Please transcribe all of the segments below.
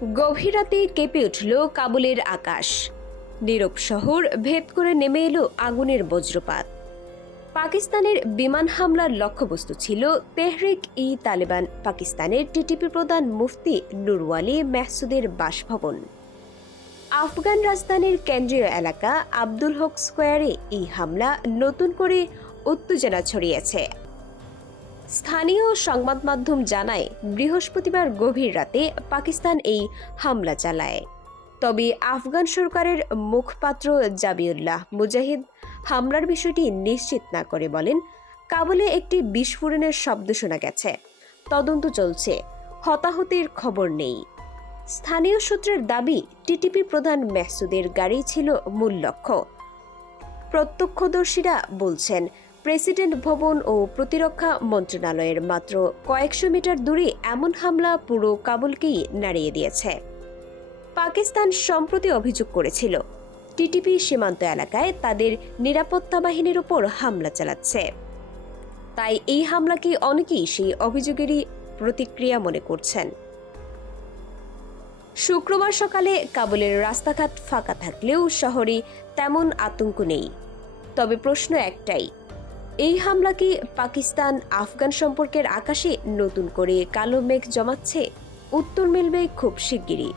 গভীর রাতে কেঁপে উঠল কাবুলের আকাশ। নীরব শহর ভেদ করে নেমে এলো আগুনের বজ্রপাত। পাকিস্তানের বিমান হামলার লক্ষ্যবস্তু ছিল তেহরিক ই তালেবান পাকিস্তানের টিটিপি প্রধান মুফতি নুরওয়ালি মেহসুদের বাসভবন। আফগান রাজধানীর কেন্দ্রীয় এলাকা আব্দুল হক স্কোয়ারে এই হামলা নতুন করে উত্তেজনা ছড়িয়েছে। স্থানীয় সংবাদ মাধ্যম জানায়, বৃহস্পতিবার গভীর রাতে পাকিস্তান এই হামলা চালায়। তবে আফগান সরকারের মুখপাত্র জাবিউল্লাহ মুজাহিদ হামলার বিষয়টি নিশ্চিত না করে বলেন, কাবুলে একটি বিস্ফোরণের শব্দ শোনা গেছে, তদন্ত চলছে, হতাহতের খবর নেই। স্থানীয় সূত্রের দাবি, টিটিপি প্রধান মেহসুদের গাড়ি ছিল মূল লক্ষ্য। প্রত্যক্ষদর্শীরা বলছেন, প্রেসিডেন্ট ভবন ও প্রতিরক্ষা মন্ত্রণালয়ের মাত্র কয়েকশো মিটার দূরে এমন হামলা পুরো কাবুলকেই নাড়িয়ে দিয়েছে। পাকিস্তান সম্প্রতি অভিযোগ করেছিল, টিটিপি সীমান্ত এলাকায় তাদের নিরাপত্তা বাহিনীর উপর হামলা চালাচ্ছে। তাই এই হামলাকে অনেকেই সেই অভিযোগেরই প্রতিক্রিয়া মনে করছেন। শুক্রবার সকালে কাবুলের রাস্তাঘাট ফাঁকা থাকলেও শহরে তেমন আতঙ্ক নেই। তবে প্রশ্ন একটাই, এই হামলা কি পাকিস্তান আফগান সম্পর্কের আকাশে নতুন করে কালো মেঘ জমাচ্ছে? উত্তর মিলবে খুব শিগগিরই,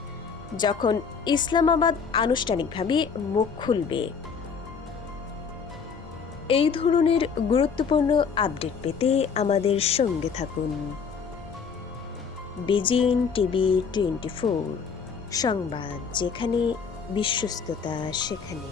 যখন ইসলামাবাদ আনুষ্ঠানিকভাবে মুখ খুলবে। এই ধরনের গুরুত্বপূর্ণ আপডেট পেতে আমাদের সঙ্গে থাকুন। বেজিং টিভি 24 সংবাদ, যেখানে বিশ্বস্ততা সেখানে।